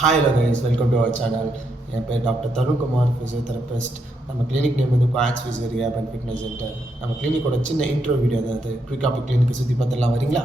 Hi hello guys, welcome to our channel. என் பேர் doctor Tarun Kumar, physiotherapist. நம்ம clinic name வந்து quartz physio rehab and fitness centre. நம்ம கிளினிக்கோட சின்ன intro video தான் அது. குயிக்காக கிளினிக்கை சுற்றி பார்த்துலாம் வரீங்களா?